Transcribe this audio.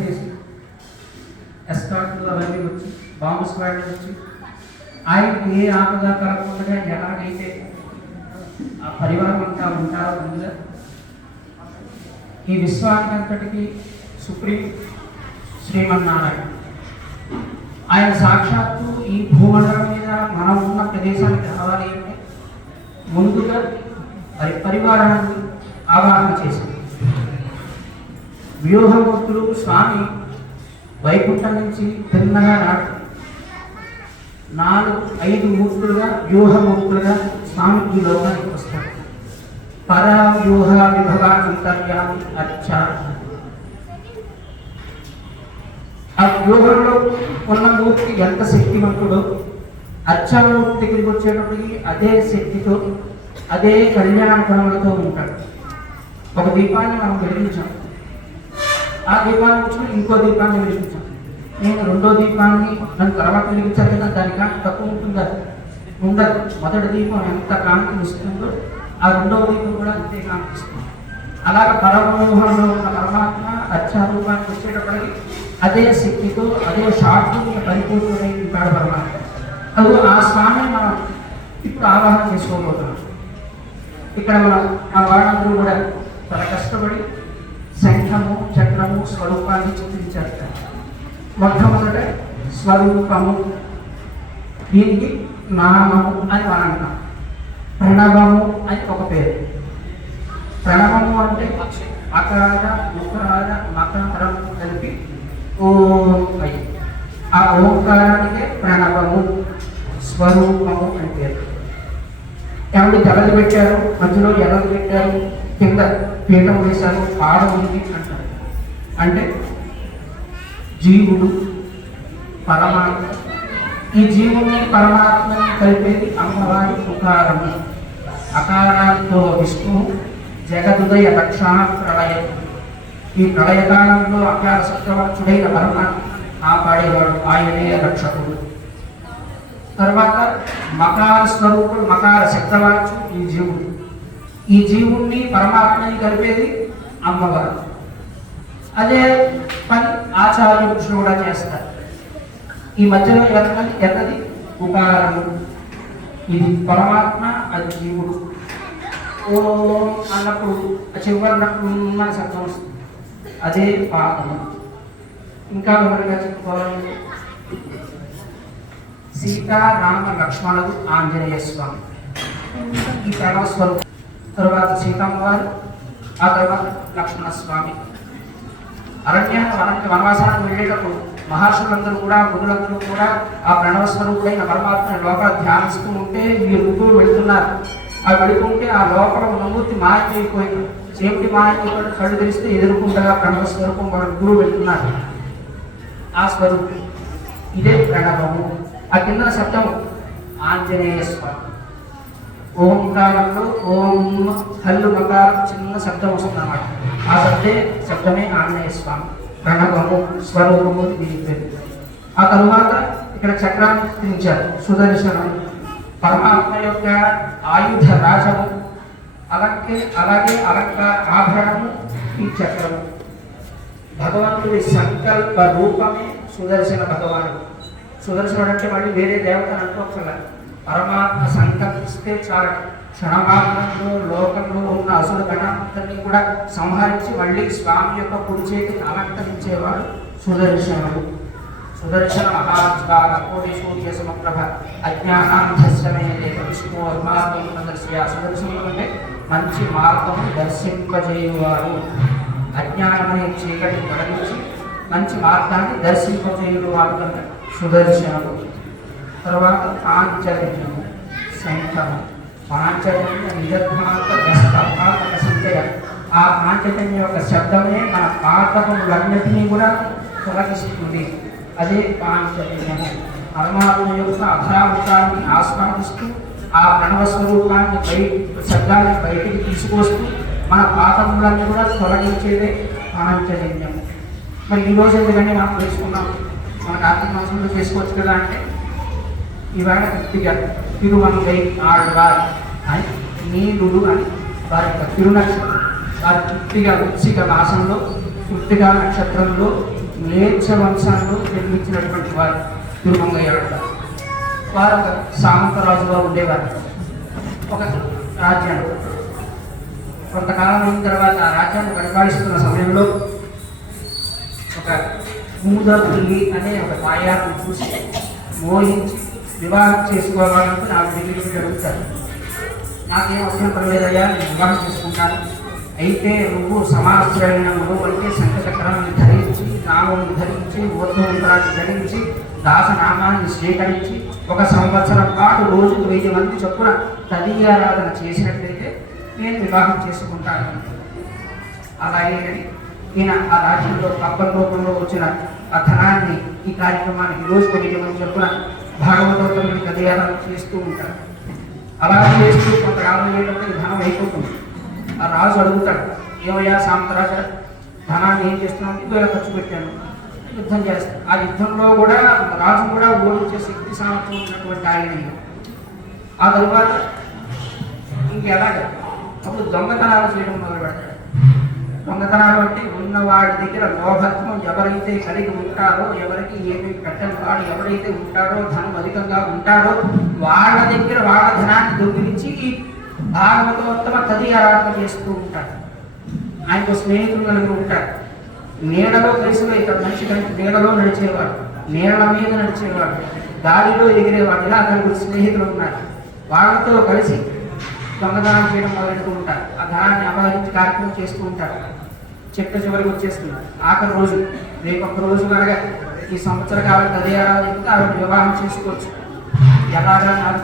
చేసి ఎస్కార్ట్లు అవన్నీ వచ్చి బాంబు స్క్వాడ్లు వచ్చి ఆయనకి ఏ ఆపద కలగకుండా ఎలాగైతే ఆ పరివారం అంతా ఉంటారో అందులో ఈ విశ్వానికంతటికి సుప్రీం శ్రీమన్నారాయణ ఆయన సాక్షాత్తు ఈ భూమండలం మీద మనం ఉన్న ప్రదేశానికి రావాలి అంటే ముందుగా పరివారాన్ని ఆవాహన చేశారు. వ్యూహమూర్తులు స్వామి వైకుంఠం నుంచి తిన్నగా రాడు 4-5 మూర్తులుగా వ్యూహమూర్తులుగా స్వామి ఈ లోకానికి వస్తారు. పరా వ్యూహ విభవాంతర్యామి అచ్చ. ఆ వ్యూహంలో ఉన్న మూర్తి ఎంత శక్తివంతుడో అర్చామూర్తి దగ్గరికి వచ్చేటప్పటికి అదే శక్తితో అదే కళ్యాణ గుణములతో ఉంటాడు. ఒక దీపాన్ని మనం వెలిగించాం, ఆ దీపాన్ని వచ్చి ఇంకో దీపాన్ని వెలిగించాం. నేను రెండో దీపాన్ని దాని తర్వాత వెలిగించాలి కదా, దానికంటే తక్కువ ఉంటుందా? ఉండదు. మొదటి దీపం ఎంత కాంతి ఇస్తుందో ఆ రెండవ దీపం కూడా అంతే కాంతి ఇస్తుంది. అలాగ పరమోహంలో ఉన్న పరమాత్మ అర్చారూపానికి వచ్చేటప్పటికి అదే శక్తితో అదే శాస్త్రీయ పరిపూర్ణమై ఉంటాడు పరమాత్మ. అది ఆ స్వామిని మనం ఇప్పుడు ఆవాహన చేసుకోబోతున్నాం. ఇక్కడ మనం ఆ వాళ్ళందరూ కూడా చాలా కష్టపడి శంఖము చక్రము స్వరూపాన్ని చిత్రించారు. మొట్టమొదట స్వరూపము, దీనికి నామము అని మనం అంటాం. ప్రణవము అని ఒక పేరు. ప్రణవము అంటే అకార ఉకార మకారం కలిపి ఓం అయ్యి ఆ ఓంకారానికే ప్రణవము స్వరూపము అని పేరు. ఏమంటే తెల్లలు పెట్టారు, మధ్యలో ఎర్రలు పెట్టారు, కింద పీఠం వేశారు, పాడ ఉంది అంటారు. అంటే జీవుడు పరమాత్మ, ఈ జీవుని పరమాత్మని కలిపేది అమ్మవారి ఉకారము. అకారంతో విష్ణువు జగదుదయ రక్షణ ప్రళయం. ఈ ప్రళయకాలంలో అకార సత్యవక్షుడైన పరమాత్మ కాపాడేవాడు, ఆయనే రక్షకుడు. తర్వాత మకార స్వరూపుడు, మకార శబ్దవాచు ఈ జీవుడు. ఈ జీవుణ్ణి పరమాత్మని కలిపేది అమ్మవారు. అదే పని ఆచార్య కృష్ణుడు కూడా చేస్తారు. ఈ మధ్యలో ఎన్నది ఉకారము, ఇది పరమాత్మ, అది జీవుడు. ఓం అన్నప్పుడు చివరిన మన శబ్దం వస్తుంది, అదే పాదము. ఇంకా వివరంగా చెప్పుకోవాలంటే సీతా రామ లక్ష్మణుడు ఆంజనేయ స్వామి ఈ ప్రణవస్వరూపం. తర్వాత సీతమ్మ వారు, ఆ తర్వాత లక్ష్మణ స్వామి. వనవాసానికి వెళ్ళేటప్పుడు మహర్షులందరూ కూడా గురులందరూ కూడా ఆ ప్రణవస్వరూపుడైన పరమాత్మని లోపల ధ్యానిస్తూ ఉంటే వీరు వెళుతున్నారు. అవి వెళుతుంటే ఆ లోపల ఉన్నమూర్తి మాయమైపోయింది. చేపటి మాయమైపోయిన కళ్ళు తెరిస్తే ఎదుర్కొంటగా ప్రణవస్వరూపం వాళ్ళ గురువు వెళ్తున్నారు. ఆ స్వరూపం ఇదే ప్రణవము. ఆ కింద శబ్దం ఆంజనేయ స్వామి. ఓంకారంలో ఓం హల్లు మకారం చిన్న శబ్దం వస్తుంది అన్నమాట. ఆ శబ్దమే ఆంజనేయ స్వామి. ప్రణవము స్వరూపము దీనికి. ఆ తరువాత ఇక్కడ చక్రాన్ని చిత్రించారు. సుదర్శనం పరమాత్మ యొక్క ఆయుధ రాజము. అలాగే అలంకార ఆభరణము ఈ చక్రము. భగవంతుడి సంకల్ప రూపమే సుదర్శన భగవానుడు. సుదర్శనుడు అంటే మళ్ళీ వేరే దేవతను అనుకోకల, పరమాత్మ సంకల్పిస్తే చాలా క్షణమాత్రంలో లోకంలో ఉన్న అసుర గణాంతన్ని కూడా సంహరించి మళ్ళీ స్వామి యొక్క కుడి చేతిని అలంకరించేవాడు సుదర్శనుడు. సుదర్శన మహాజ్వాల కోటి సూర్య సమప్రభ అజ్ఞానాంధస్యమే విష్ణు మార్గదర్శి. సుదర్శనుడు అంటే మంచి మార్గం దర్శింపజేయువాడు. అజ్ఞానమనే చీకటిని తొలగించి మంచి మార్గాన్ని దర్శింపజేయువాడు కనుక సుదర్శనుడు. తర్వాత పాంచజన్యము శంఖము. పాంచజన్య నిజధ్వాంత దస్తాత్మక సంఖ్య. ఆ పాంచజన్య యొక్క శబ్దమే మన పాతకములన్నిటినీ కూడా తొలగిస్తుంది. అదే పాంచజన్యము. పరమాత్మ యొక్క అభయావతాన్ని ఆస్వాదిస్తూ ఆ ప్రణవ స్వరూపాన్ని శబ్దాన్ని బయటికి తీసుకొస్తూ మన పాతములన్నీ కూడా తొలగించేదే పాంచజన్యము. మరి ఈరోజు ఎందుకంటే మనం తెలుసుకున్నాం, మన కార్తీక మాసంలో చేసుకోవచ్చు కదా అంటే ఇవాళ గట్టిగా తిరుమంగై ఆడవారు అని నీలుడు అని వారి యొక్క తిరునక్షత్రం. వారి తృప్తిగా వృచ్చిక మాసంలో కృత్తికా నక్షత్రంలో మ్లేచ్ఛ వంశాల్లో జన్మించినటువంటి వారు తిరుమంగయ్య వారు ఒక సామంతరాజుగా ఉండేవారు. ఒక రాజ్యాన్ని కొంతకాలం అయిన తర్వాత ఆ రాజ్యాన్ని పరిపాలిస్తున్న సమయంలో ఒక కుముదపుల్లి అనే ఒక తాయారుని చూసి మోహించి వివాహం చేసుకోవాలంటే నాకు దగ్గరికి అడుగుతారు. నాకేం అభ్యంతరం లేదయ్యా, నేను వివాహం చేసుకుంటాను. అయితే నువ్వు సమాశ్రయణములు అంటే శంఖచక్రాన్ని ధరించి, నామమును ధరించి, ఊర్ధ్వమంత్రాన్ని ధరించి, దాసనామాన్ని స్వీకరించి 1 సంవత్సరం పాటు రోజుకు 1000 మంది చొప్పున తదీయారాధన చేసినట్లయితే నేను వివాహం చేసుకుంటాను. అలాగే ఈయన ఆ రాజ్యంలో పబ్బం రూపంలో వచ్చిన ఆ ధనాన్ని ఈ కార్యక్రమానికి రోజుకు 1000 మంది చొప్పున భాగవతోత్తముడి తదీయారాధన చేస్తూ ఉంటారు. అలా చేస్తూ కొంతకాలం అయ్యేటప్పటికి ధనం అయిపోతుంది. ఆ రాజు అడుగుతాడు, ఏమయ్యా సామంతరాజు, ధనాన్ని ఏం చేస్తున్నావు? ఇంకో ఖర్చు పెట్టాను. యుద్ధం చేస్తాడు. ఆ యుద్ధంలో కూడా రాజు కూడా ఓడించే శక్తి సామర్థ్యం ఉన్నటువంటి ఆయన. ఆ తరువాత ఇంకెలాగా అప్పుడు దొంగతనాలు చేయడం మొదలు పెడతాడు. దొంగతనాలు అంటే ఉన్నవాడి దగ్గర లోభత్వం ఎవరైతే కలిగి ఉంటారో, ఎవరికి ఏమి పెట్టని వాడు ఎవరైతే ఉంటారో, ధనం అధికంగా ఉంటారో వాళ్ళ దగ్గర వాళ్ళ ధనాన్ని దొంగిలించి భాగవతోత్తమ తదీయారాధన చేస్తూ ఉంటాడు. ఆయనకు స్నేహితులు నలుగురు ఉంటారు. నీడలో కలిసి ఇక్కడ మంచి నీడలో నడిచేవాడు, నీళ్ల మీద నడిచేవాడు, గాలిలో ఎగిరేవాడు, ఇలా నలుగురు స్నేహితులు ఉన్నారు. వాళ్ళతో కలిసి దొంగతనం చేయడం మొదలెడుతూ ఉంటారు. ఆ ధనాన్ని అపహరించి కార్యక్రమం చేస్తూ ఉంటారు. చివరికి వచ్చేస్తుంది ఆఖరి రోజు. రేపు ఒక్క రోజు కనుక ఈ సంవత్సర కాలం తదీయారాధన ఆవిడ వివాహం చేసుకోవచ్చు. ఎలాగా